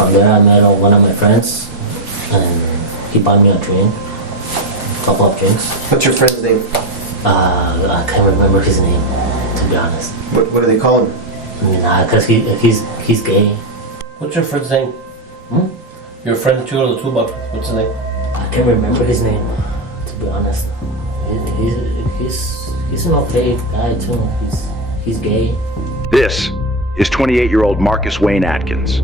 From there, I met one of my friends, and he bought me a drink, a couple of drinks. What's your friend's name? I can't remember his name, to be honest. What do they call him? Because he's gay. What's your friend's name? Your friend that you go to the toolbox with, what's his name? I can't remember his name, to be honest. He's an okay guy too. He's gay. This is 28-year-old Marcus Wayne Adkins.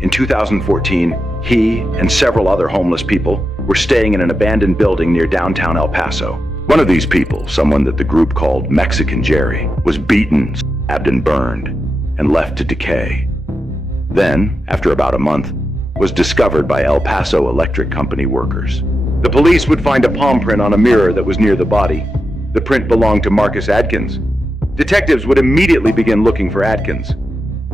In 2014, he and several other homeless people were staying in an abandoned building near downtown El Paso. One of these people, someone that the group called Mexican Jerry, was beaten, stabbed, and burned, and left to decay. Then, after about a month, was discovered by El Paso Electric Company workers. The police would find a palm print on a mirror that was near the body. The print belonged to Marcus Adkins. Detectives would immediately begin looking for Adkins.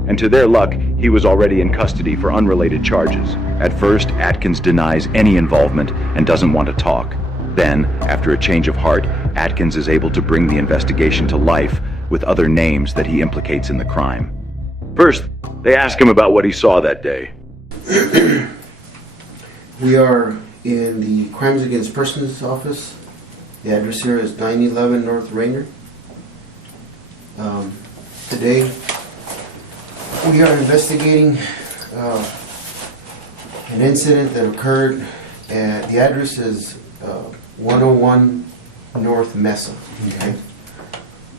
And to their luck, he was already in custody for unrelated charges. At first, Adkins denies any involvement and doesn't want to talk. Then, after a change of heart, Adkins is able to bring the investigation to life with other names that he implicates in the crime. First, they ask him about what he saw that day. We are in the Crimes Against Persons office. The address here is 911 North Rainer. Today, we are investigating an incident that occurred at, the address is 101 North Mesa. Okay.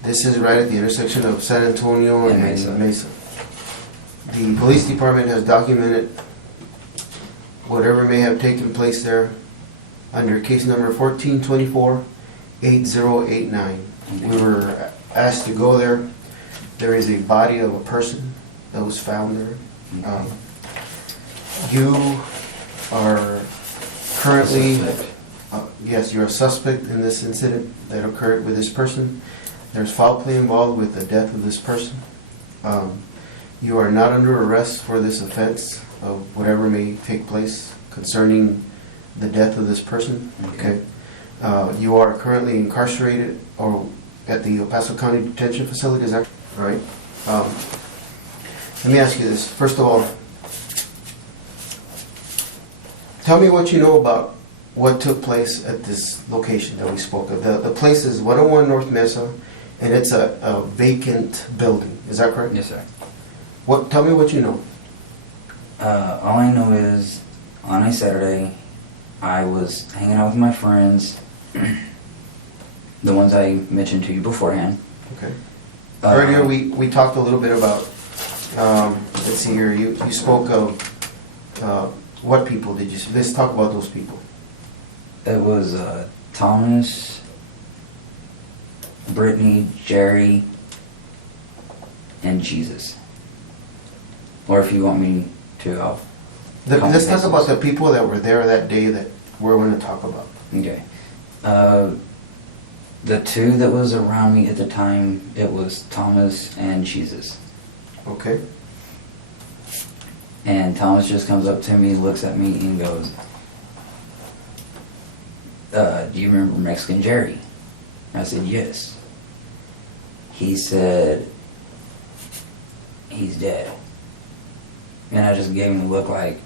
This is right at the intersection of San Antonio and Mesa. The police department has documented whatever may have taken place there under case number 1424-8089. We were asked to go there. There is a body of a person that was found there. You are currently, yes, you're a suspect in this incident that occurred with this person. There's foul play involved with the death of this person. You are not under arrest for this offense of whatever may take place concerning the death of this person. Okay. You are currently incarcerated or at the El Paso County Detention Facility. Is that right? Let me ask you this. First of all, tell me what you know about what took place at this location that we spoke of. The place is 101 North Mesa, and it's a vacant building. Is that correct? Yes, sir. Tell me what you know. All I know is on a Saturday, I was hanging out with my friends, the ones I mentioned to you beforehand. Okay. Earlier we talked a little bit about, let's see here, you spoke of, what people did you, let's talk about those people. It was Thomas, Brittany, Jerry, and Jesus. Or if you want me to, let's talk about the people that were there that day that we're going to talk about. Okay. The two that was around me at the time, it was Thomas and Jesus. Okay. And Thomas just comes up to me, looks at me, and goes, do you remember Mexican Jerry? I said, yes. He said, he's dead. And I just gave him a look like,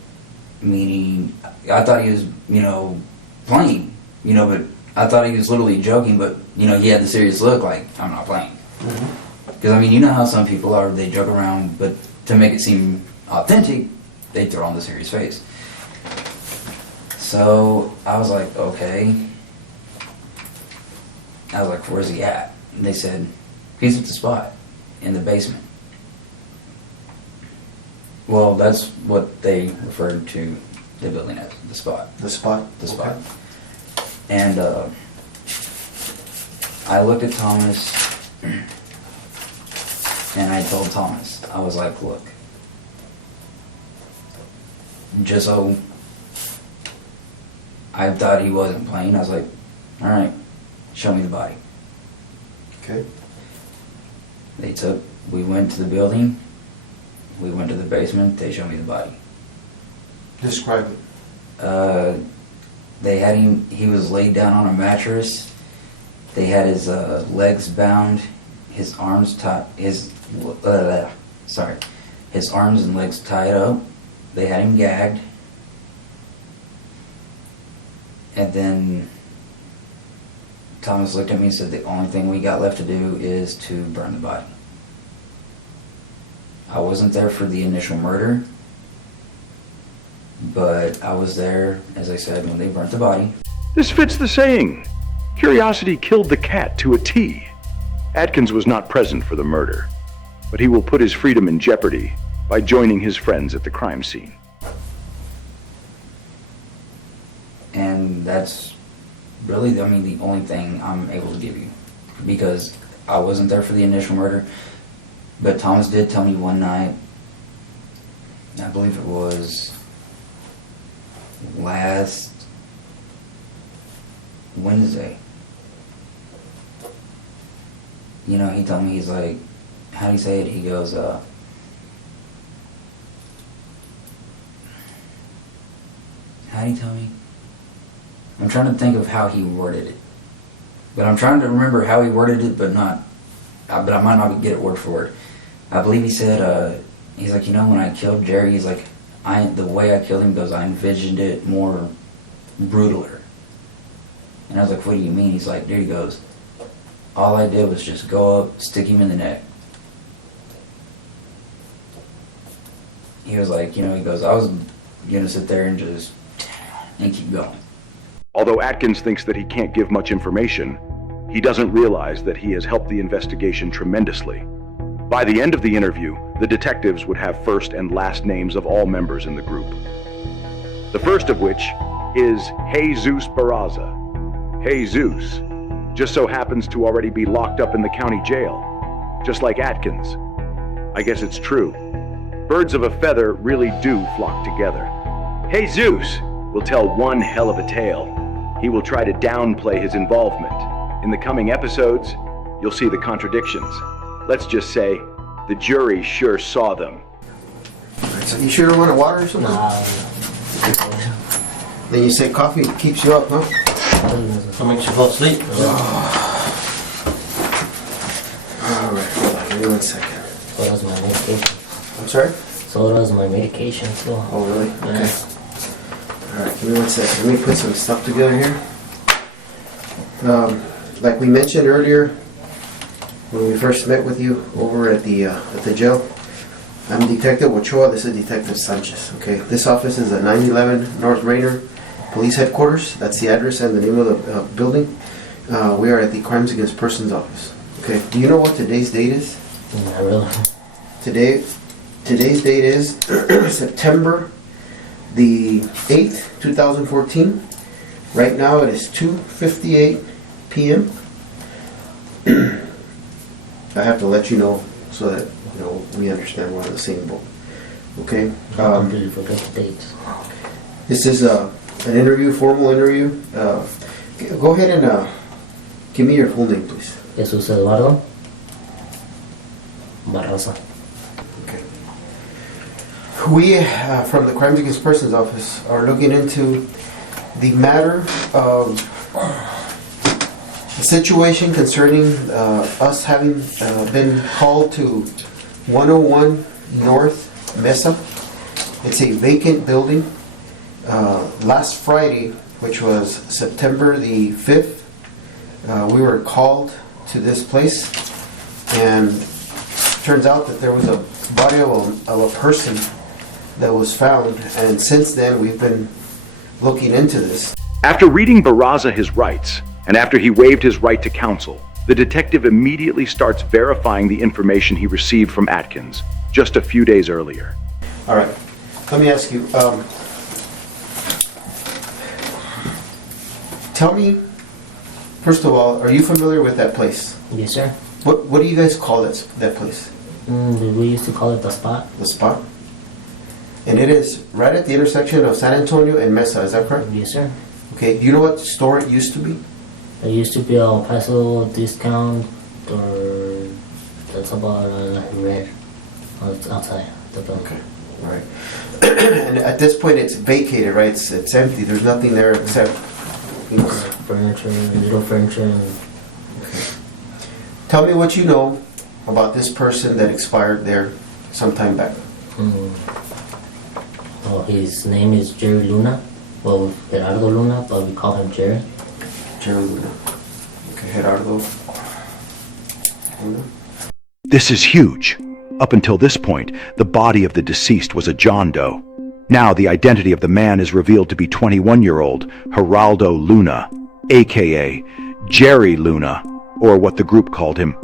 meaning, I thought he was, playing, but I thought he was literally joking, but, he had the serious look like, I'm not playing. Because, you know how some people are, they joke around, but to make it seem authentic, they throw on the serious face. So, I was like, okay. I was like, where's he at? And they said, he's at the spot, in the basement. Well, that's what they referred to the building as, the spot. The spot? The spot. Okay. And I looked at Thomas, and I told Thomas, I was like, look, just so I thought he wasn't playing, I was like, all right, show me the body. Okay. We went to the building, we went to the basement, they showed me the body. Describe it. They had him, he was laid down on a mattress. They had his legs bound, his arms tied, his arms and legs tied up, They had him gagged. And then Thomas looked at me and said the only thing we got left to do is to burn the body. I wasn't there for the initial murder, but I was there, as I said, when they burnt the body. This fits the saying. Curiosity killed the cat to a T. Adkins was not present for the murder, but he will put his freedom in jeopardy by joining his friends at the crime scene. And that's really, the only thing I'm able to give you. Because I wasn't there for the initial murder, but Thomas did tell me one night, I believe it was last Wednesday. You know, he told me, he's like, how do you say it? He goes, how do you tell me? I'm trying to think of how he worded it. But I'm trying to remember how he worded it, but I might not get it word for word. I believe he said, he's like, you know, when I killed Jerry, he's like, the way I killed him, goes, I envisioned it more brutaler. And I was like, what do you mean? He's like, dude, he goes, all I did was just go up, stick him in the neck. He was like, you know, he goes, I was gonna sit there and just, and keep going. Although Adkins thinks that he can't give much information, he doesn't realize that he has helped the investigation tremendously. By the end of the interview, the detectives would have first and last names of all members in the group. The first of which is Jesus Barraza. Jesus just so happens to already be locked up in the county jail, just like Adkins. I guess it's true. Birds of a feather really do flock together. Jesus will tell one hell of a tale. He will try to downplay his involvement. In the coming episodes, you'll see the contradictions. Let's just say, the jury sure saw them. So you sure don't want a water or something? Nah. Then you say coffee keeps you up, huh? So makes you fall asleep. Alright, hold on, give me 1 second. So does my medication. I'm sorry? So does my medication too. Oh, really? Yeah. Okay. Alright, give me 1 second. Let me put some stuff together here. Like we mentioned earlier, when we first met with you over at the jail, I'm Detective Ochoa, this is Detective Sanchez, okay? This office is at 911 North Rainer Police Headquarters. That's the address and the name of the building. We are at the Crimes Against Persons office, okay? Do you know what today's date is? Not really. Today's date is September the 8th, 2014. Right now it is 2:58 p.m. I have to let you know so that we understand we're on the same boat. Okay. I completely forgot the dates. This is an interview, formal interview. Go ahead and give me your full name, please. Jesus Eduardo Barraza. Okay. We, from the Crimes Against Persons office, are looking into the matter of the situation concerning us having been called to 101 North Mesa. It's a vacant building. Last Friday, which was September the 5th, we were called to this place, and it turns out that there was a body of a person that was found, and since then we've been looking into this. After reading Barraza his rights, and after he waived his right to counsel, the detective immediately starts verifying the information he received from Adkins just a few days earlier. All right, let me ask you, tell me, first of all, are you familiar with that place? Yes, sir. What do you guys call that place? We used to call it the spot. The spot? And it is right at the intersection of San Antonio and Mesa, is that correct? Yes, sir. Okay, do you know what store it used to be? There used to be a Paso discount, or that's about red outside the building. Okay, all right. And at this point, it's vacated, right? It's empty. There's nothing there except Furniture, little furniture. Tell me what you know about this person that expired there some time back. Oh, his name is Jerry Luna. Well, Gerardo Luna, but we call him Jerry. Jerry Luna. Okay, Gerardo Luna. This is huge. Up until this point, the body of the deceased was a John Doe. Now the identity of the man is revealed to be 21-year-old Geraldo Luna, aka Jerry Luna, or what the group called him,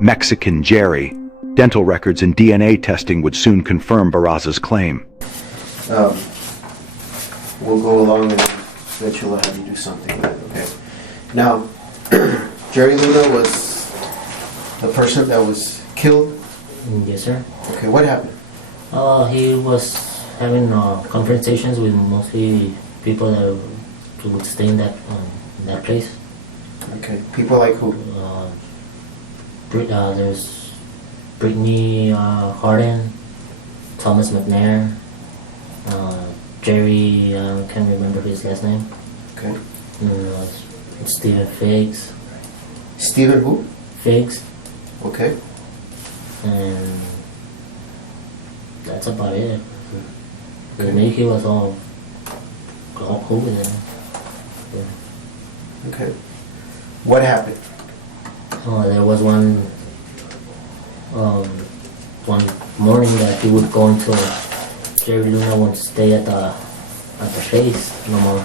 Mexican Jerry. Dental records and DNA testing would soon confirm Barraza's claim. We'll go along and eventually have you do something with it, okay? Now, Jerry Luna was the person that was killed? Yes, sir. Okay, what happened? He was having confrontations with mostly people that would stay in that place. Okay, people like who? There's Brittany Harden, Thomas McNair, Jerry, I can't remember his last name. Okay. Stephen Figs. Stephen who? Figs. Okay. And that's about it. Maybe he was all cool with it. Yeah. Okay. What happened? There was one morning that he would go into Jerry Luna wouldn't stay at the place no more,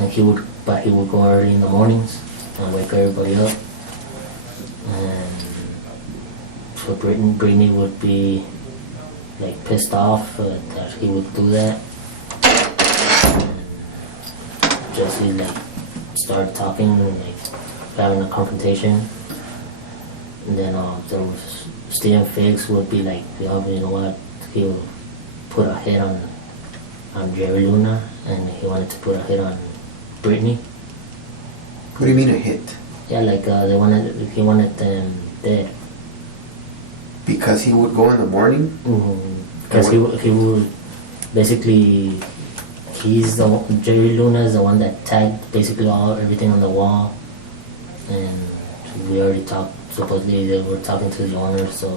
and he would go early in the mornings and wake everybody up. And so Brittany would be like pissed off that he would do that. And Jesse like started talking, like having a confrontation. And then there was Stephen Figs would be like, you know what, he would put a hit on Jerry Luna, and he wanted to put a hit on Brittany. What do you mean a hit? Yeah, like he wanted them dead. Because he would go in the morning? Because he would basically, Jerry Luna is the one that tagged basically everything on the wall, and we already talked. Supposedly they were talking to the owner, so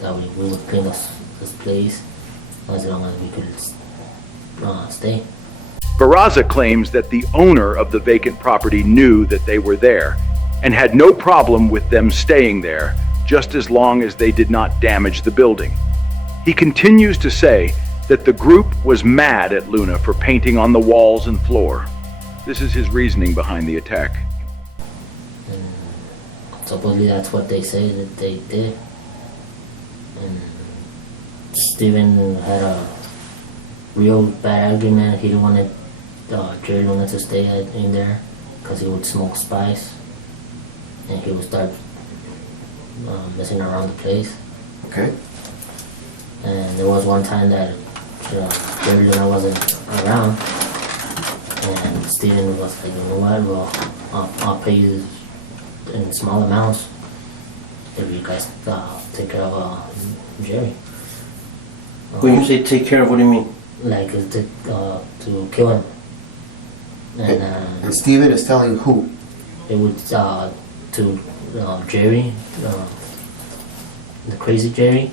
that we would clean this place as long as we could stay. Barraza claims that the owner of the vacant property knew that they were there and had no problem with them staying there, just as long as they did not damage the building. He continues to say that the group was mad at Luna for painting on the walls and floor. This is his reasoning behind the attack. Supposedly that's what they say that they did. And Steven had a real bad argument. He didn't want Jerry Luna to stay in there because he would smoke spice and he would start messing around the place. Okay. And there was one time that Jerry Luna wasn't around, and Steven was like, you know what, well, I'll pay you in small amounts if you guys take care of Jerry. When you say take care of, what do you mean? Like to kill him. And Steven is telling who? It would to Jerry, the crazy Jerry,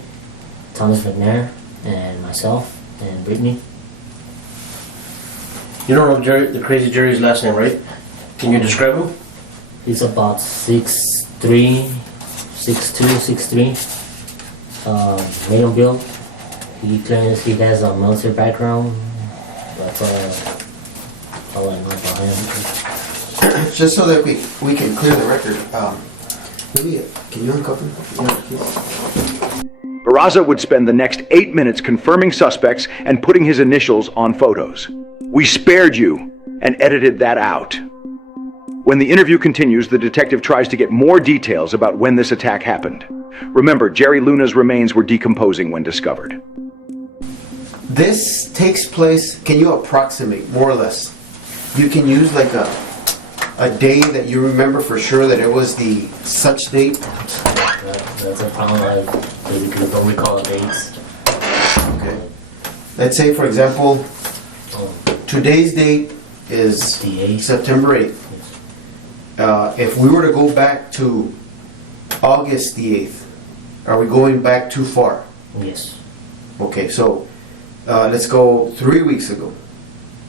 Thomas McNair, and myself, and Brittany. You don't know Jerry, the crazy Jerry's last name, right? Can you describe him? He's about 6'3", 6'2", 6'3", medium build. He claims he has a military background. That's all I know about him. Just so that we can clear the record, can you uncover? Barraza would spend the next 8 minutes confirming suspects and putting his initials on photos. We spared you and edited that out. When the interview continues, the detective tries to get more details about when this attack happened. Remember, Jerry Luna's remains were decomposing when discovered. This takes place, can you approximate, more or less? You can use like a day that you remember for sure that it was the such date? That's a problem. I basically don't recall dates. Okay. Let's say, for example, today's date is The 8th. September 8th. If we were to go back to August the 8th, are we going back too far? Yes. Okay, so Let's go 3 weeks ago.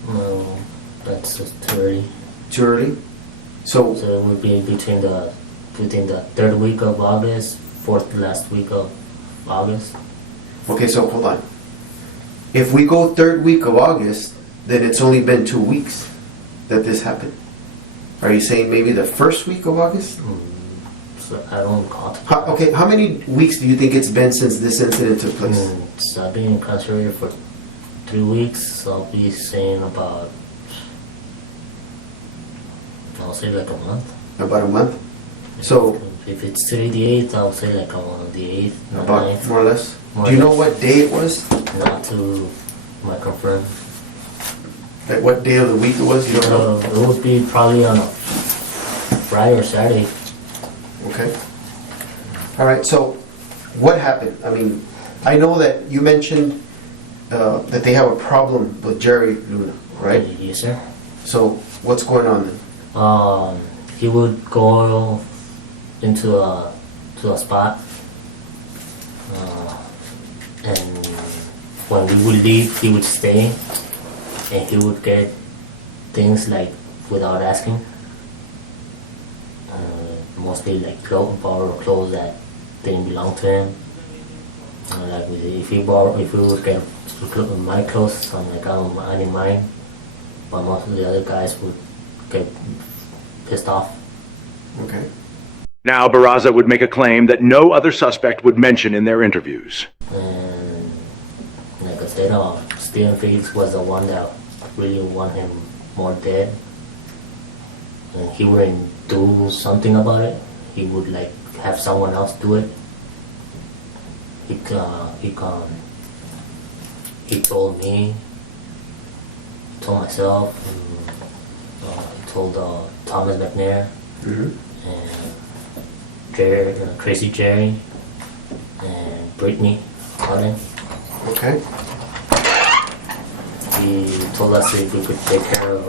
No, that's just too early. Too early? So, So it would be between the third week of August, fourth last week of August. okay, so hold on. If we go third week of August, then it's only been 2 weeks that this happened. Are you saying maybe the first week of August? So I don't recall. Okay, how many weeks do you think it's been since this incident took place? So I've been incarcerated for 3 weeks. So I'll be saying about, I'll say like a month. About a month? So, If it's today the 8th, I'll say like on the 8th, the about 9th. more or less? More Do you or know less. what day it was? Not to my confirm. Like what day of the week it was? You don't know? It would be probably on a Friday or Saturday. Okay. All right, so what happened? I mean, I know that you mentioned that they have a problem with Jerry Luna, right? Yes, sir. So what's going on then? He would go into a spot, and when we would leave, he would stay, and he would get things like without asking. Mostly like borrow clothes that didn't belong to him. Like if we would get my clothes, I'm like I need mine, but most of the other guys would get pissed off. Okay. Now, Barraza would make a claim that no other suspect would mention in their interviews. And like I said, Steven Felix was the one that really wanted him more dead. And he wouldn't do something about it. He would like have someone else do it. He told me, told myself, he told Thomas McNair Mm-hmm. and Jerry, Crazy Jerry, and Brittany Harden. Okay. He told us if we could take care of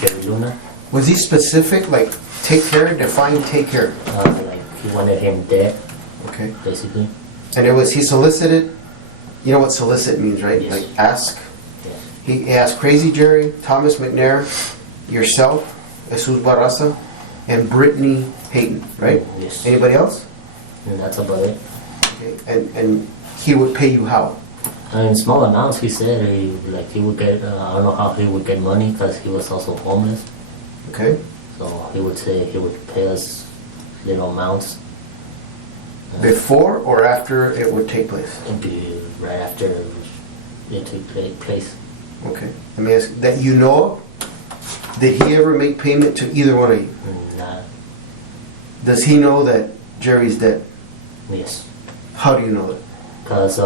Jerry Luna. Was he specific? Like, take care, define take care. Like he wanted him dead, Okay. basically. And it was, he solicited, you know what solicit means, right? Yes. Like ask. Yes. He asked Crazy Jerry, Thomas McNair, yourself, Jesus Barraza, and Brittany Payton, right? Yes. Anybody else? And that's about it. Okay. And he would pay you how? In small amounts, he said he would get. I don't know how he would get money because he was also homeless. Okay. So he would say he would pay us little amounts. Before or after it would take place? It'd be right after it took place. Okay. Let me ask, that you know of, did he ever make payment to either one of you? Nah. Does he know that Jerry's dead? Yes. How do you know that? Because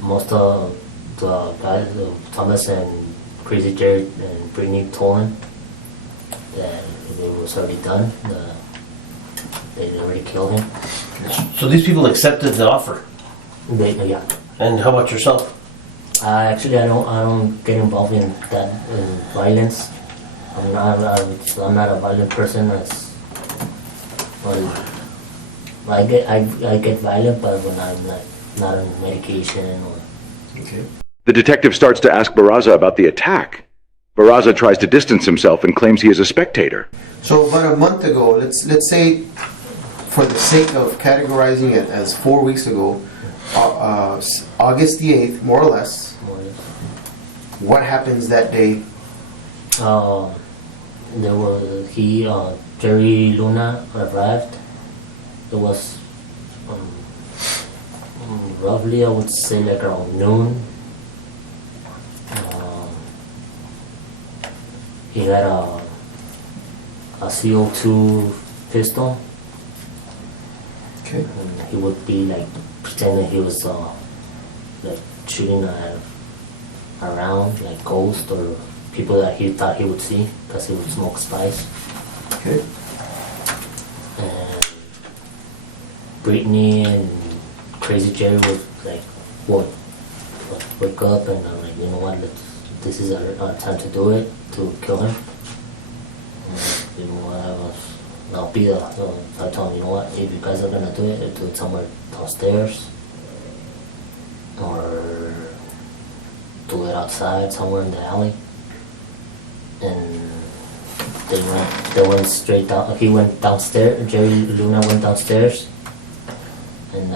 most of the guys, Thomas and Crazy Jerry and Brittany told him that it was already done. They already killed him. So these people accepted the offer. Yeah. And how about yourself? Actually, I don't get involved in that violence. I'm not a violent person. I get violent, but when I'm not on medication or. Okay. The detective starts to ask Barraza about the attack. Barraza tries to distance himself and claims he is a spectator. So about a month ago, let's say, for the sake of categorizing it as 4 weeks ago, August the 8th, more or less, what happens that day? There was Jerry Luna arrived. It was roughly, I would say, like around noon. He had a CO2 pistol. Okay. And he would be like pretending he was like shooting around like ghosts or people that he thought he would see because he would smoke spice. Okay. And Brittany and Crazy Jerry would wake up and I'm like, you know what, this is our time to do it, to kill him. And, you know what, I'll be there. So I told him, you know what, if you guys are gonna do it somewhere downstairs or do it outside, somewhere in the alley. And they went straight down. He went downstairs. Jerry Luna went downstairs, and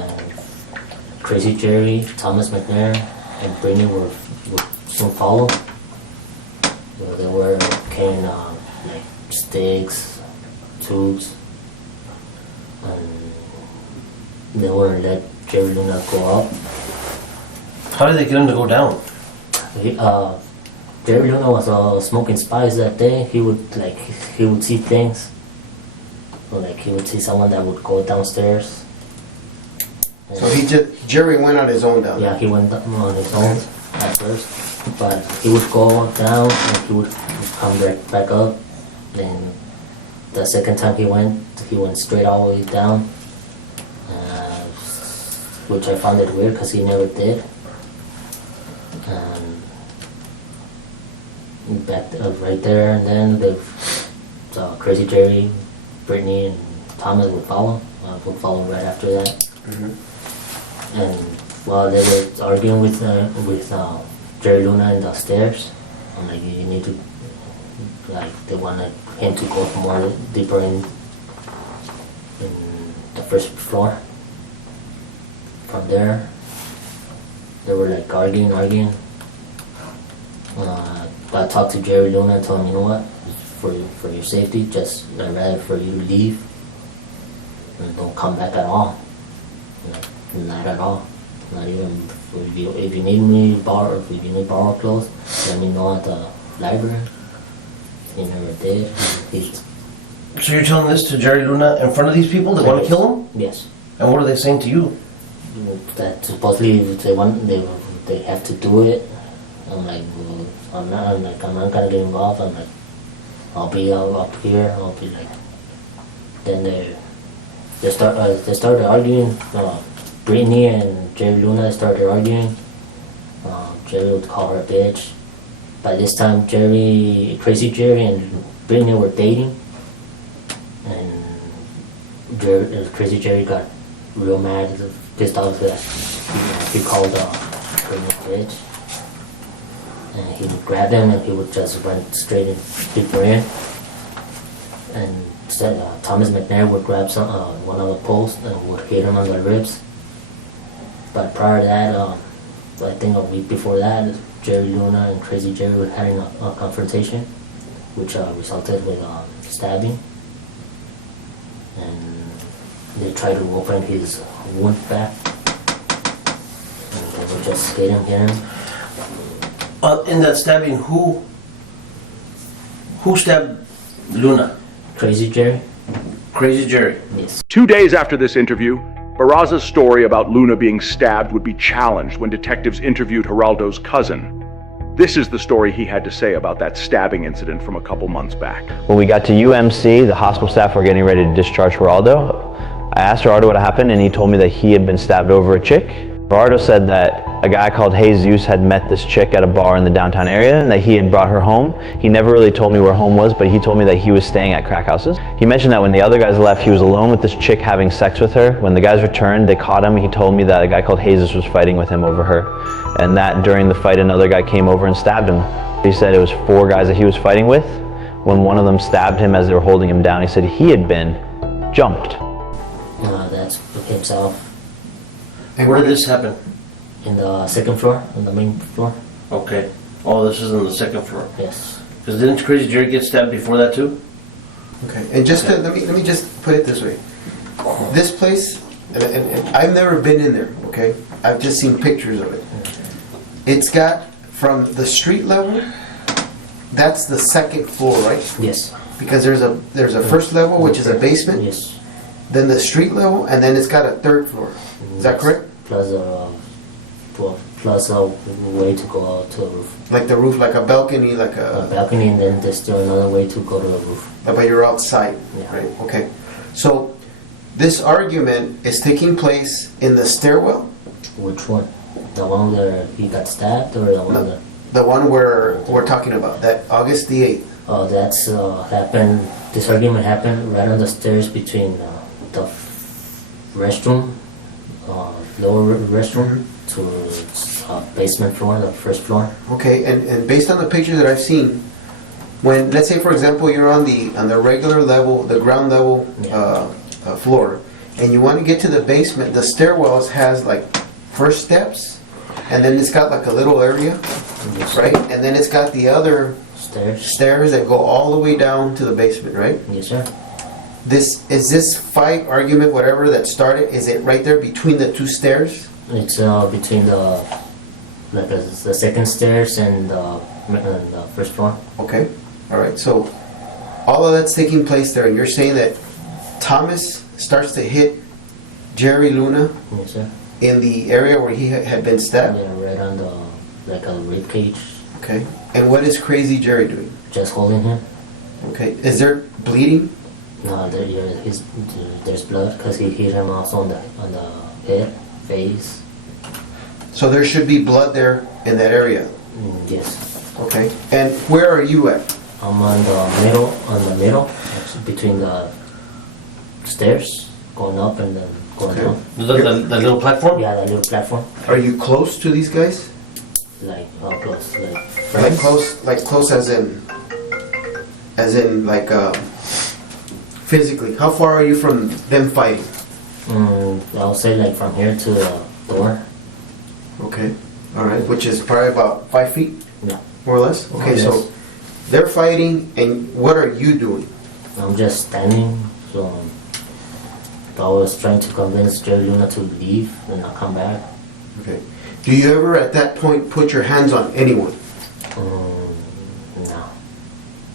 Crazy Jerry, Thomas McNair, and Brittany would soon follow. So they were carrying like sticks, tubes, and they wouldn't let Jerry Luna go up. How did they get him to go down? Jerry Luna was smoking spice that day. He would see things. Or like he would see someone that would go downstairs. And So Jerry went on his own down. yeah, he went down on his own at first, but he would go down and he would come back up. Then the second time he went straight all the way down, which I found it weird because he never did. Back right there, and then Crazy Jerry, Brittany, and Thomas would follow right after that. Mm-hmm. And while they were arguing with Jerry Luna in the stairs, I'm like, you need to, like, they wanted him to go more deeper in the first floor. From there, they were like arguing. I talked to Jerry Luna and told him, you know what, for your safety, I'd rather for you to leave and don't come back at all. Like, not at all. Not even if you need me if you need borrow clothes, let me know at the library. He never did. So you're telling this to Jerry Luna in front of these people? They want to kill him? Yes. And what are they saying to you? That supposedly they have to do it. I'm like, well, I'm not gonna get involved. I'm like, I'll be up here. I'll be like. Then they started arguing. Brittany and Jerry Luna started arguing. Jerry would call her a bitch. By this time, Crazy Jerry and Brittany were dating, and Crazy Jerry got real mad, pissed off that he called Brittany a bitch. And he would grab him and he would just run straight in, deeper in. And Thomas McNair would grab one of the posts and would hit him on the ribs. But prior to that, I think a week before that, Jerry Luna and Crazy Jerry were having a confrontation, which resulted with stabbing. And they tried to open his wound back. And they would just hit him. In that stabbing, who stabbed Luna? Crazy Jerry? Crazy Jerry. Yes. 2 days after this interview, Barraza's story about Luna being stabbed would be challenged when detectives interviewed Geraldo's cousin. This is the story he had to say about that stabbing incident from a couple months back. When we got to UMC, the hospital staff were getting ready to discharge Geraldo. I asked Geraldo what happened, and he told me that he had been stabbed over a chick. Geraldo said that a guy called Jesus had met this chick at a bar in the downtown area and that he had brought her home. He never really told me where home was, but he told me that he was staying at crack houses. He mentioned that when the other guys left, he was alone with this chick having sex with her. When the guys returned, they caught him. He told me that a guy called Jesus was fighting with him over her, and that during the fight, another guy came over and stabbed him. He said it was 4 guys that he was fighting with. When one of them stabbed him as they were holding him down, he said he had been jumped. That's himself. And Where did this happen? In the second floor, on the main floor. Okay. Oh, this is on the second floor. Yes. Because didn't Crazy Jerry get stabbed before that too? Okay, and just let me just put it this way. This place, and I've never been in there. Okay, I've just seen pictures of it. It's got from the street level. That's the second floor, right? Yes. Because there's a first level, which is a basement. Yes. Then the street level, and then it's got a third floor. Is that correct? Plus a way to go out to the roof. Like the roof, like a balcony, like A balcony, and then there's still another way to go to the roof. But you're outside, Yeah. right? Okay. So this argument is taking place in the stairwell, Which one? The one where he got stabbed, or the one that? the one where we're talking about, that August the 8th. Oh, that's happened. This argument happened right on the stairs between the restroom, lower restroom, to basement floor, the first floor. Okay, and based on the pictures that I've seen, when, let's say for example, you're on the regular level, the ground level floor, and you want to get to the basement, the stairwells has like first steps, and then it's got like a little area, Yes. right? And then it's got the other stairs that go all the way down to the basement, right? Yes, sir. This fight, argument, whatever that started, is it right there between the two stairs? It's between the second stairs and the first floor. Okay, all right, so all of that's taking place there, and you're saying that Thomas starts to hit Jerry Luna Yes, sir. in the area where he had been stabbed? Yeah, right on the like a rib cage. Okay, and what is Crazy Jerry doing? Just holding him. Okay, is there bleeding? No, there's blood because he hit him also on the head, face. So there should be blood there in that area. Yes. Okay, and where are you at? I'm on the middle, actually, between the stairs, going up and then going Okay. down. The little platform? Yeah, that little platform. Are you close to these guys? Like, how close? Like, Like friends? close as in like physically. How far are you from them fighting? I'll say like from here to the door. Okay, all right, which is probably about 5 feet, Yeah. more or less. More Okay, or so less. they're fighting, and what are you doing? I'm just standing, so I was trying to convince Jerry Luna to leave and not come back. Okay. Do you ever at that point put your hands on anyone? No.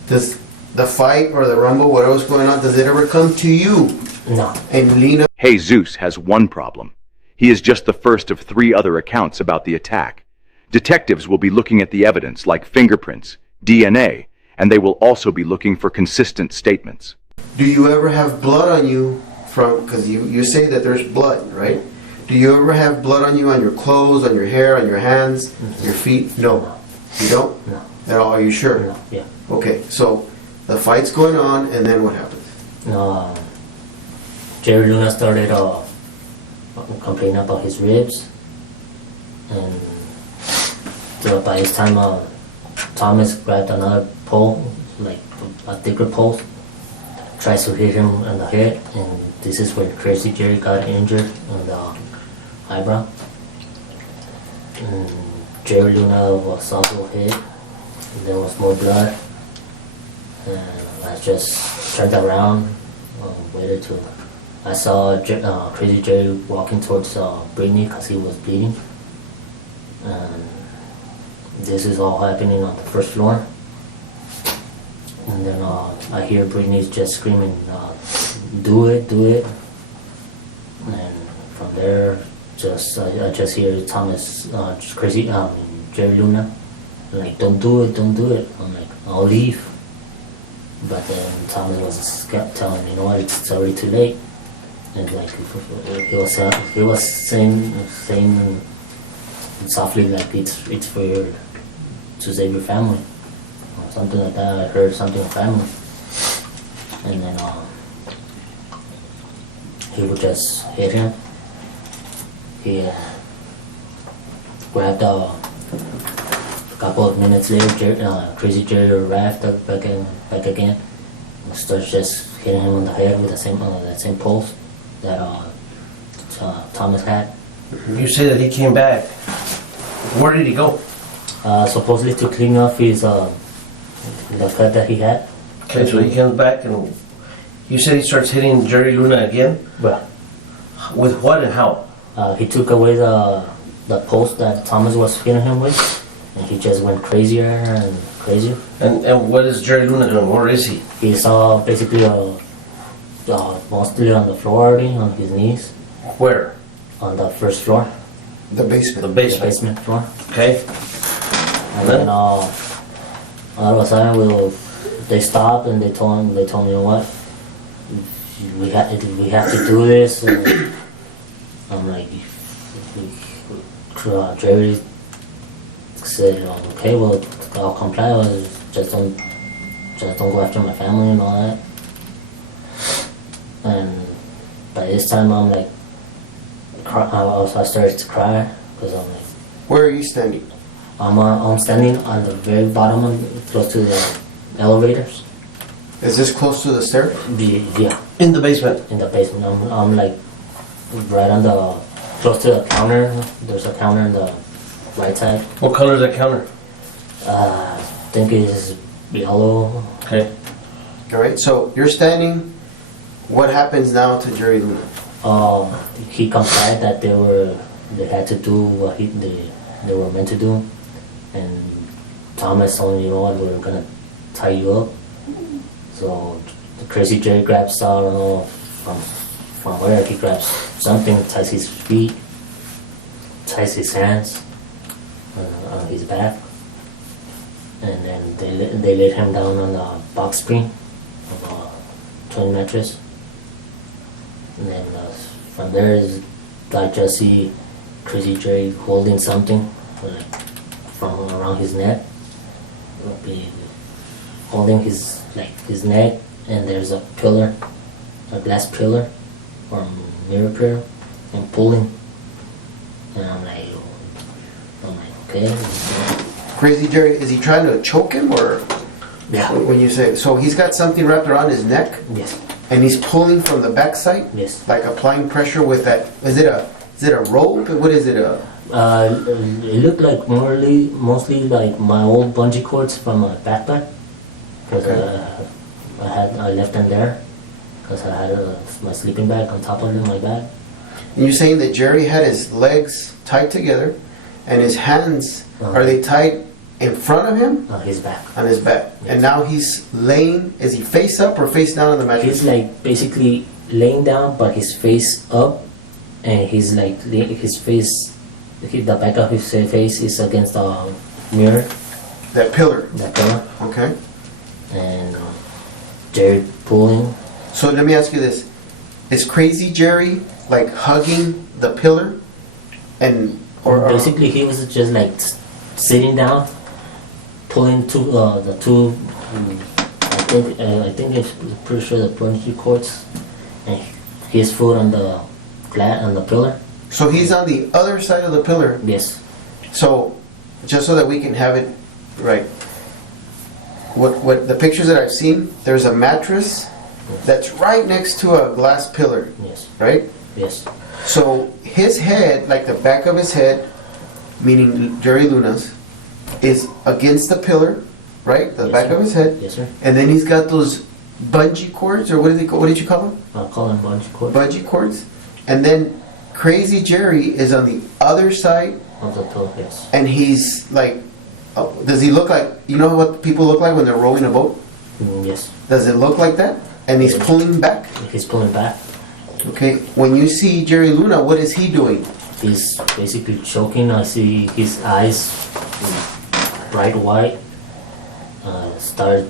Does the fight or the rumble, whatever's going on, does it ever come to you No. and Lena? Jesus has one problem. He is just the first of 3 other accounts about the attack. Detectives will be looking at the evidence like fingerprints, DNA, and they will also be looking for consistent statements. Do you ever have blood on you from, because you say that there's blood, right? Do you ever have blood on you on your clothes, on your hair, on your hands, your feet? No. You don't? No. At all? Are you sure? No. Yeah. Okay, so the fight's going on, and then what happens? No. Jerry Luna started complaining about his ribs, and so by this time, Thomas grabbed another pole, like a thicker pole, tries to hit him on the head, and this is where Crazy Jerry got injured on the eyebrow. And Jerry Luna was also hit, and there was more blood, and I just turned around, waited to. I saw Crazy Jerry walking towards Brittany because he was bleeding. And this is all happening on the first floor. And then I hear Brittany just screaming, do it, do it. And from there, I just hear Thomas, Jerry Luna, like, don't do it, don't do it. I'm like, I'll leave. But then Thomas was telling me, you know what, it's already too late. And like he was saying softly, like it's for your, to save your family or something like that. I heard something of family, and then he would just hit him. He grabbed a couple of minutes later. Crazy Jerry arrived back again, and starts just hitting him on the head with that same pulse that Thomas had. You say that he came back. Where did he go? Supposedly to clean off his the cut that he had. Okay, so he comes back and you said he starts hitting Jerry Luna again? Well, With what and how? he took away the post that Thomas was hitting him with, and he just went crazier and crazier. And what is Jerry Luna doing? Where is he? He saw basically mostly on the floor already, on his knees, Where? on the first floor, The The basement. the basement. basement floor. Okay. And then all of a sudden they stopped and they told me, you know what, we have to do this. And I'm like, Jerry said, okay, well, I'll comply. Just don't go after my family and all that. And by this time, I'm like, I started to cry because I'm like, Where are you standing? I'm standing on the very bottom, close to the elevators. Is this close to the stair? Yeah, In the basement. in the basement. I'm like right on the close to the counter. There's a counter on the right side. What color is that counter? I think it's yellow. Okay. All right, so you're standing. What happens now to Jerry Luna? He complied that they had to do what they were meant to do, and Thomas told him, you know what, we're gonna tie you up. So the crazy Jerry grabs, I don't know from where, he grabs something, ties his feet, ties his hands on his back, and then they laid him down on the box spring of a twin mattress. And then from there is I just see Crazy Jerry holding something like from around his neck, holding his neck, and there's a pillar, a glass pillar or mirror pillar, and pulling. And I'm like, okay. Crazy Jerry, is he trying to choke him or? Yeah. When you say, so he's got something wrapped around his neck Yes. and he's pulling from the backside? Yes. Like applying pressure with that, is it a rope? What is it? It looked like mostly like my old bungee cords from my backpack, because Okay. I left them there because I had my sleeping bag on top of my bag. And you're saying that Jerry had his legs tied together and his hands, are they tied in front of him? His back. On his back. And now he's laying, is he face up or face down on the mattress? He's like basically laying down, but his face up, and he's like his face, the back of his face is against the mirror, That pillar. that pillar, Okay. and Jerry pulling. So let me ask you this. Is Crazy Jerry like hugging the pillar? And, or Basically, he was just like sitting down, pulling the two. I think it's pretty sure the bungee cords, and his foot on the pillar. so he's on the other side of the pillar. Yes. So, just so that we can have it right. What the pictures that I've seen, there's a mattress that's right next to a glass pillar, Yes. right? Yes. So his head, like the back of his head, meaning Jerry Luna's, is against the pillar, right? The Yes, back sir. of his head. Yes, sir. And then he's got those bungee cords, or what did you call them? I'll call them bungee cords Bungee cords. And then Crazy Jerry is on the other side, of the pillar. Yes. and he's like, does he look like, you know what people look like when they're rowing a boat? Yes. Does it look like that? And he's pulling back. He's pulling back. Okay. When you see Jerry Luna, what is he doing? He's basically choking. I see his eyes bright white. Started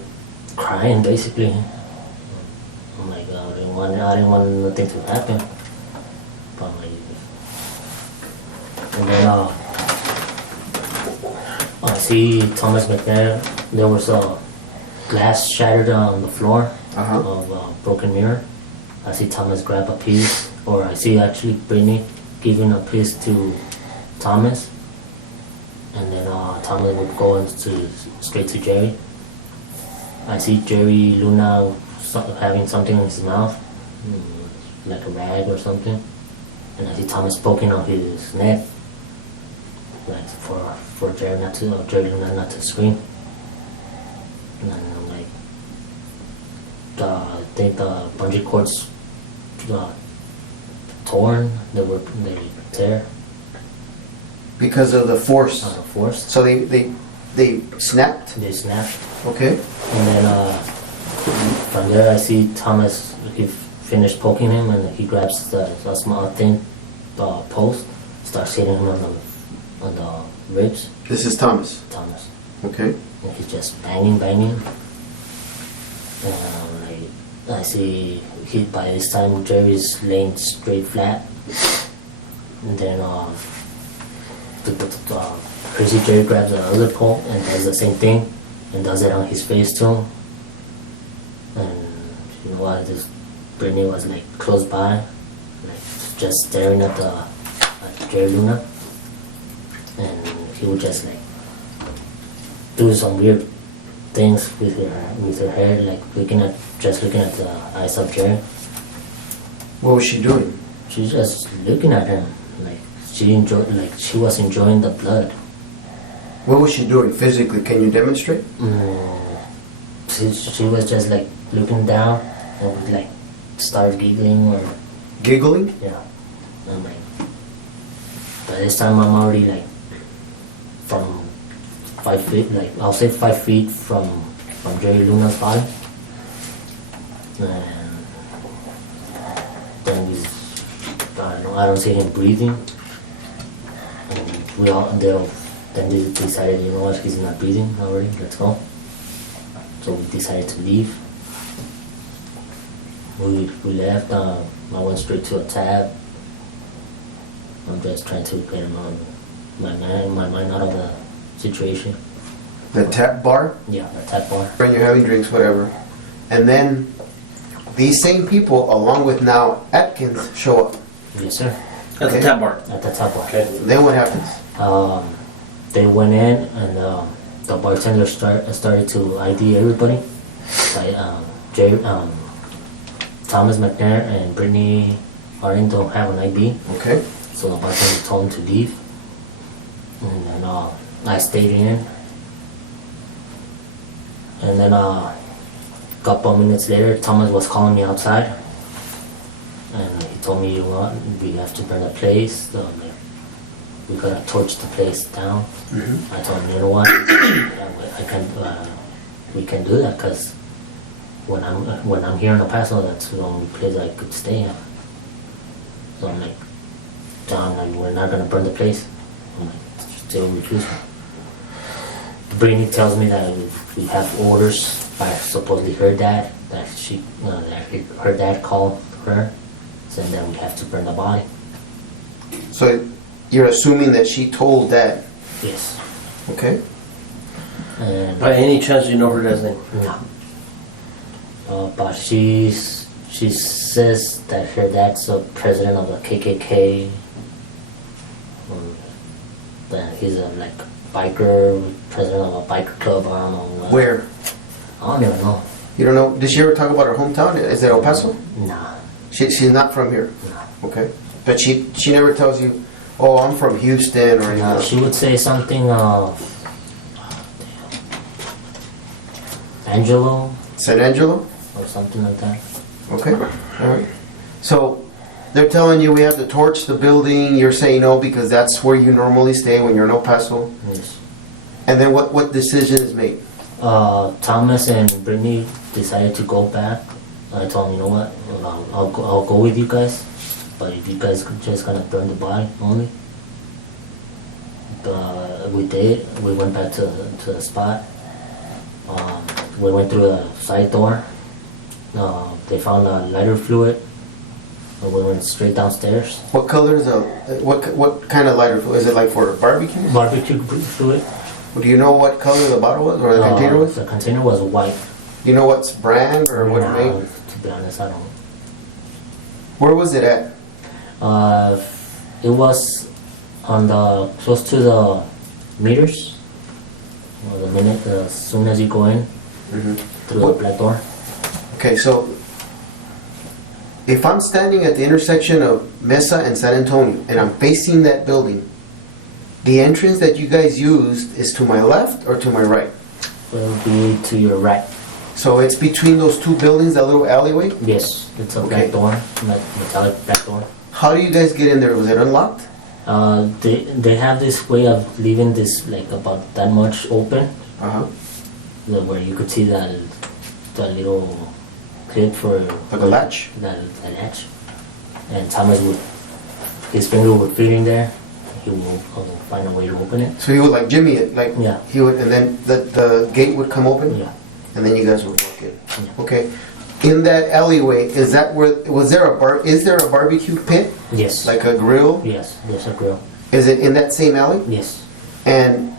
crying basically. I'm like, I didn't want nothing to happen. But like, and then I see Thomas McNair. There was a glass shattered on the floor Uh-huh. of a broken mirror. I see Thomas grab a piece, or I see actually Brittany giving a piece to Thomas, and then Thomas would go straight to Jerry. I see Jerry Luna having something in his mouth, like a rag or something, and I see Thomas poking on his neck, like for Jerry Luna not to scream. And then I'm like, I think the bungee cords torn. They tear Because of the force. out of force. So they snapped. They snapped. Okay. And then from there I see Thomas, he finished poking him, and he grabs the small thin post, starts hitting him on the ribs. This is Thomas. Thomas. Okay. And he's just banging. And I see by this time Jerry's laying straight flat. And then the Crazy Jerry grabs another pole and does the same thing, and does it on his face too. And you know what? Brittany was like close by, like just staring at Jerry Luna, and he would just like do some weird things with her hair, like looking at the eyes of Jerry. What was she doing? She's just looking at him, like she was enjoying the blood. What was she doing physically? Can you demonstrate? She was just like looking down and would like start giggling or Giggling? yeah. I'm like, by this time I'm already like from 5 feet, like I'll say 5 feet from Jerry Luna's body, and then I don't see him breathing, and then they decided, you know what, he's not breathing already, let's go. So we decided to leave. We left. I went straight to a tab. I'm just trying to get my mind out of the situation. The tap bar? Yeah, the tap bar. When you're having drinks, whatever. And then these same people, along with now Atkins, show up. Yes, sir. At Okay. the tap bar. At the tap bar. Okay. Then what happens? They went in and the bartender started to ID everybody. Thomas McNair and Brittany Arden don't have an ID, Okay. so the bartender told him to leave. And then I stayed in. And then a couple of minutes later, Thomas was calling me outside. And he told me, you know what, we have to burn the place. We gotta torch the place down. Mm-hmm. I told him, you know what, we can do that because when I'm here in El Paso, that's the only place I could stay at. So I'm like, John, like, we're not gonna burn the place. I'm like, still refusing. Brittany tells me that we have orders by supposedly her dad, that her dad called her, saying that we have to burn the body. So you're assuming that she told Dad. Yes. Okay. And By any chance, you know her dad's name? no. But she says that her dad's the president of the KKK. That he's a like biker, president of a biker club. I don't know what. Where? I don't even know. You don't know? Did she ever talk about her hometown? Is that El Paso? Nah. She's not from here. No. Okay. But she never tells you, oh, I'm from Houston or anything. No, like she would say something Angelo San Angelo? or something like that. Okay. All right. So they're telling you we have to torch the building. You're saying no because that's where you normally stay when you're in El Paso. Yes. And then what decision is made? Thomas and Brittany decided to go back. I told them, you know what, I'll go with you guys, but if you guys just gonna burn the body only. We did. We went back to the spot. We went through the side door. They found a lighter fluid. And we went straight downstairs. What color is what kind of lighter fluid? Is it like for barbecue? Barbecue fluid. Do you know what color the bottle was or the container was? The container was white. Do you know what's brand or what Nah, make? to be honest, I don't. Where was it at? It was on the close to the meters. Well, the minute as soon as you go in through the black door. Okay, so if I'm standing at the intersection of Mesa and San Antonio and I'm facing that building, the entrance that you guys used is to my left or to my right? Will be to your right. So it's between those two buildings, that little alleyway? Yes, it's a Okay. black door, like metallic black door. How do you guys get in there? Was it unlocked? They have this way of leaving this like about that much open, Uh-huh. where you could see the little clip for Like a latch? the latch. And Thomas his finger would fit in there. He will find a way to open it. So he would like jimmy it, like Yeah. he would, and then the gate would come open? Yeah. And then you guys would walk in. Yeah. Okay. In that alleyway, is there a barbecue pit? Yes. Like a grill? Yes, there's a grill. Is it in that same alley? Yes. And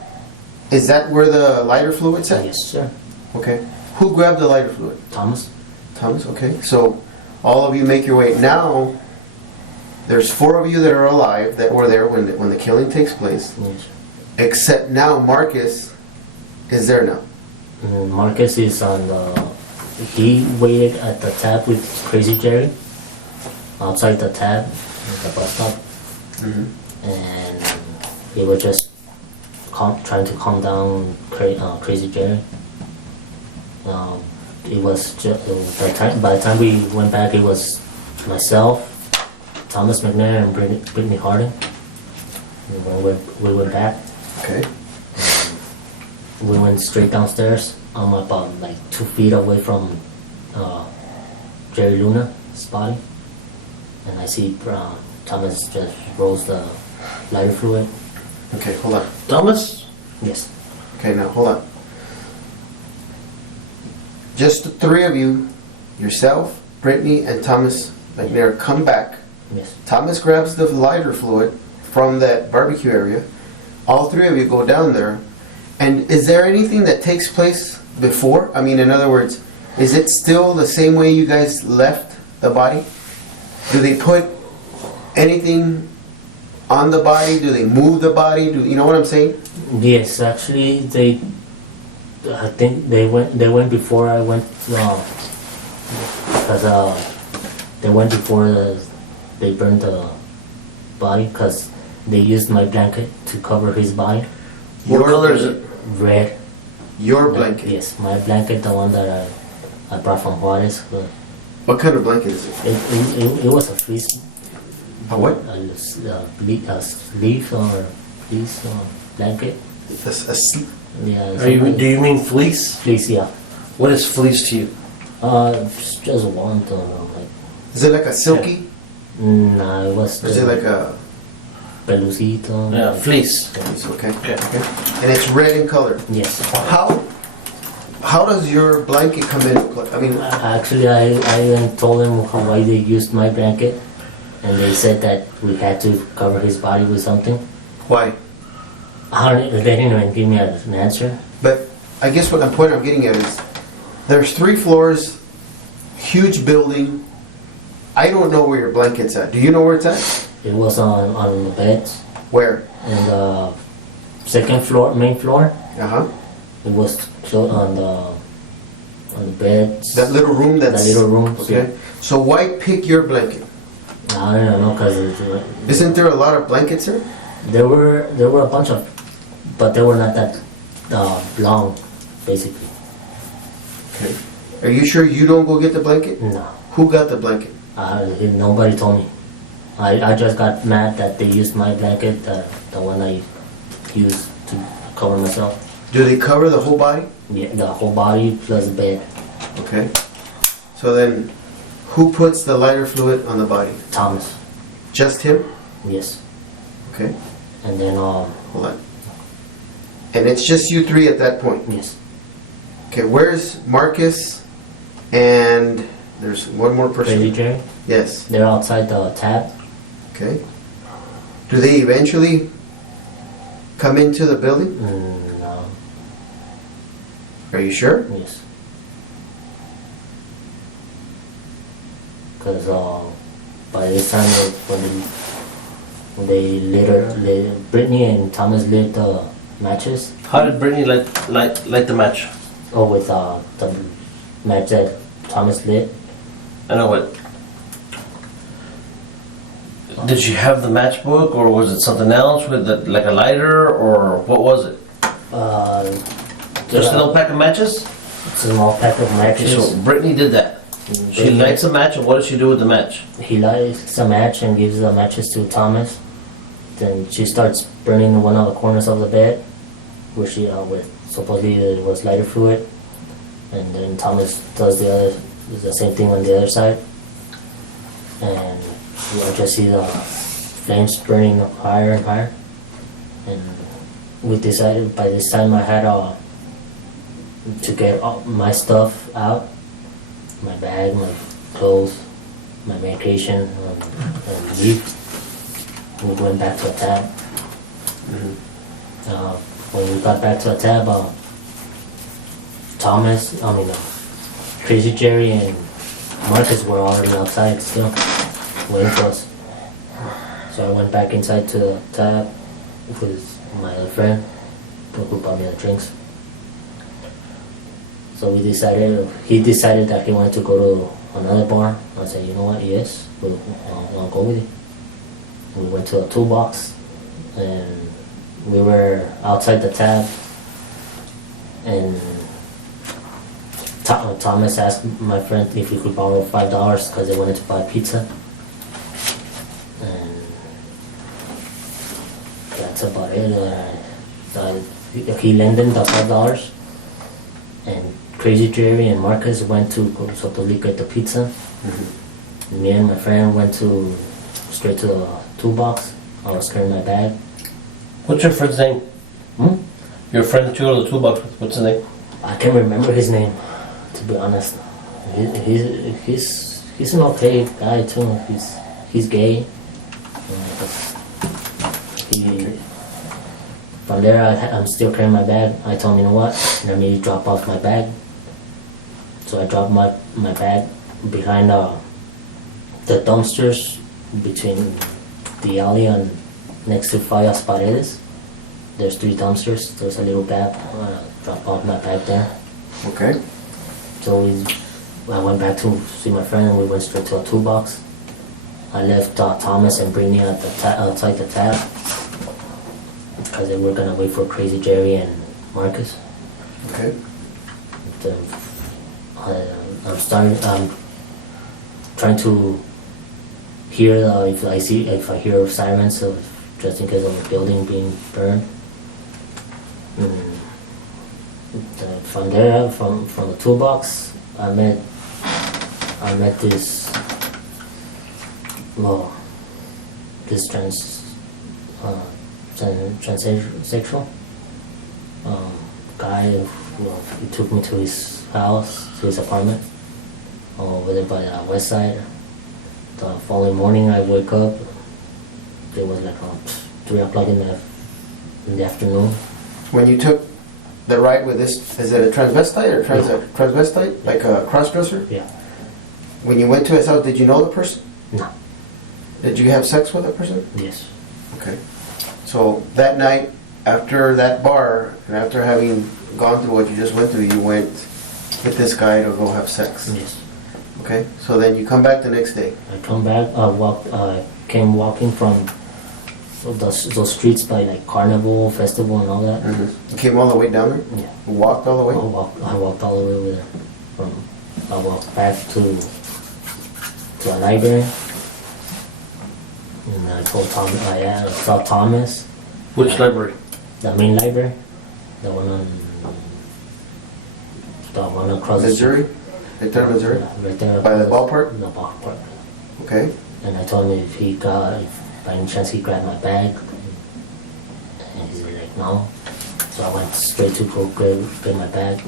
is that where the lighter fluid's at? Yes, sir. Okay. Who grabbed the lighter fluid? Thomas? Thomas, okay. So all of you make your way. Now, there's 4 of you that are alive that were there when the killing takes place. Yes. Except now Marcus is there now. And Marcus is on the. He waited at the tab with Crazy Jerry outside the tab at the bus stop, and he was just trying to calm down Crazy Jerry. It was just by the time we went back, it was myself, Thomas McNair, and Brittany Harding. And when we went back, Okay. we went straight downstairs. I'm about like 2 feet away from Jerry Luna's body, and I see Thomas just rolls the lighter fluid. Okay, hold on. Thomas? Yes. Okay, now hold on. Just the three of you, yourself, Brittany, and Thomas McNair, come back. Yes. Thomas grabs the lighter fluid from that barbecue area. All three of you go down there. And is there anything that takes place before? I mean, in other words, is it still the same way you guys left the body? Do they put anything on the body? Do they move the body? Do you know what I'm saying? Yes, actually, I think they went before I went, because they went before they burned the body, because they used my blanket to cover his body. What color is it? Red. Your blanket. Yes, my blanket, the one that I brought from Juarez. But What kind of blanket is it? it was a fleece, A what? a sleeve or fleece blanket. Yeah. Do you mean fleece? Fleece? Yeah. What is fleece to you? Just warm, like. Is it like a silky? Nah, it was. Or is it like a... pelusito? Yeah, fleece. It's okay. Yeah. Okay. And it's red in color. Yes. How does your blanket come into play? I mean, Actually, I even told them why they used my blanket, and they said that we had to cover his body with something. why? They didn't even give me an answer. But I guess what the point I'm getting at is there's 3 floors, huge building. I don't know where your blanket's at. Do you know where it's at? It was on the beds, Where? and the second floor, main floor. Uh-huh. It was on the beds. That little room that's... That little room. Okay. So why pick your blanket? I don't know, cause Isn't there a lot of blankets there? there were a bunch of, but they were not that long, basically. Okay. Are you sure you don't go get the blanket? No. Who got the blanket? Nobody told me. I just got mad that they used my blanket, the one I used to cover myself. Do they cover the whole body? Yeah, the whole body plus the bed. Okay. So then, who puts the lighter fluid on the body? Thomas. Just him? Yes. Okay. And then Hold on. And it's just you 3 at that point? yes. Okay, where's Marcus and there's one more person? Crazy Jerry. Yes. They're outside the tab. Okay. Do they eventually come into the building? No. Are you sure? Yes. Because by this time, when they lit Brittany and Thomas lit the matches. How did Brittany light the match? Oh, with the match that Thomas lit. I know what. Did she have the matchbook, or was it something else with like a lighter, or what was it? Just a little pack of matches? It's a small pack of Okay, matches. so Brittany did that. She lights a match, and what does she do with the match? He lights a match and gives the matches to Thomas. Then she starts burning one of the corners of the bed, where she with supposedly it was lighter fluid. And then Thomas does the same thing on the other side. And I just see the flames burning higher and higher. And we decided by this time I had to get all my stuff out, my bag, my clothes, my medication, and leave. We went back to a tab. When we got back to a tab, Crazy Jerry and Marcus were already outside still, waiting for us. So I went back inside to the tab with my other friend who bought me the drinks. So he decided that he wanted to go to another bar. I said, you know what, yes, I'll go with you. We went to a toolbox, and we were outside the tab, and Thomas asked my friend if he could borrow $5 because they wanted to buy pizza. And that's about it. He lent them the $5, and Crazy Jerry and Marcus went to get the pizza. Me and my friend went straight to the toolbox. I was carrying my bag. What's your friend's name? Your friend that you go to the toolbox with, what's his name? I can't remember his name, to be honest. He's an okay guy too. He's gay. From there, I'm still carrying my bag. I told him, you know what? Let me drop off my bag. So I dropped my bag behind the dumpsters between the alley and next to Fallas Paredes. There's 3 dumpsters. There's a little gap. Drop off my bag there. Okay. So I went back to see my friend, and we went straight to a toolbox. I left Thomas and Brittany outside the tab because they were gonna wait for Crazy Jerry and Marcus. Okay. I'm trying to hear if I hear sirens just in case of a building being burned. From there, from the toolbox, I met this transsexual guy. He took me to his house, to his apartment, over there by the west side. The following morning, I wake up. It was like 3 o'clock in the afternoon. When you took the ride with this, is it a transvestite or transvestite, like a crossdresser? Yeah. When you went to his house, did you know the person? No. Did you have sex with that person? Yes. Okay. So that night, after that bar, and after having gone through what you just went through, you went with this guy to go have sex. Yes. Okay. So then you come back the next day. I come back. I came walking from those streets by like Carnival Festival and all that. You came all the way down there? Yeah. You walked all the way? I walked all the way over there. I walked back to a library, and I told Tom. I saw Thomas. Which library? The main library, the one across Missouri? the street. Right there in Missouri? Right there. By the ballpark? The ballpark. Okay. And I told him if by any chance he grabbed my bag, and he's like, no. So I went straight to go get my bag.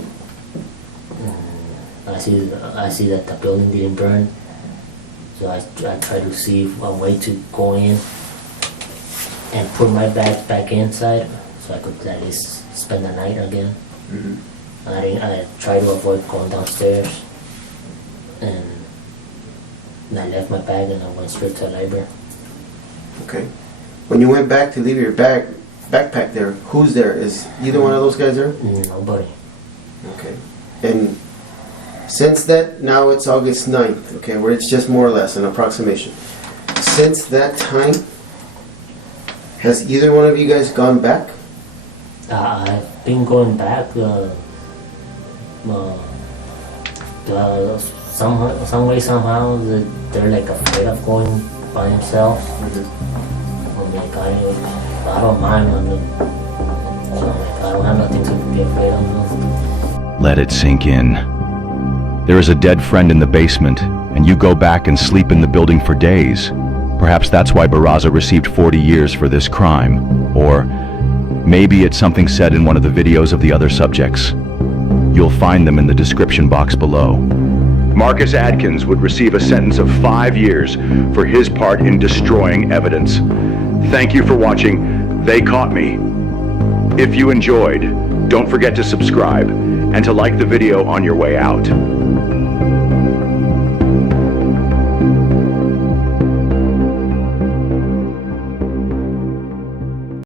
And I see that the building didn't burn. So I tried to see a way to go in and put my bag back inside, so I could at least spend the night again. I tried to avoid going downstairs, and I left my bag and I went straight to the library. Okay. When you went back to leave your backpack there, who's there? Is either one of those guys there? Nobody. Okay. And since that, now it's August 9th, okay, where it's just more or less an approximation. Since that time, has either one of you guys gone back? I've been going back some way, somehow, they're like afraid of going by themselves. I don't mind. I don't have nothing to be afraid of. Let it sink in. There is a dead friend in the basement, and you go back and sleep in the building for days. Perhaps that's why Barraza received 40 years for this crime. Or maybe it's something said in one of the videos of the other subjects. You'll find them in the description box below. Marcus Adkins would receive a sentence of 5 years for his part in destroying evidence. Thank you for watching They Caught Me. If you enjoyed, don't forget to subscribe and to like the video on your way out.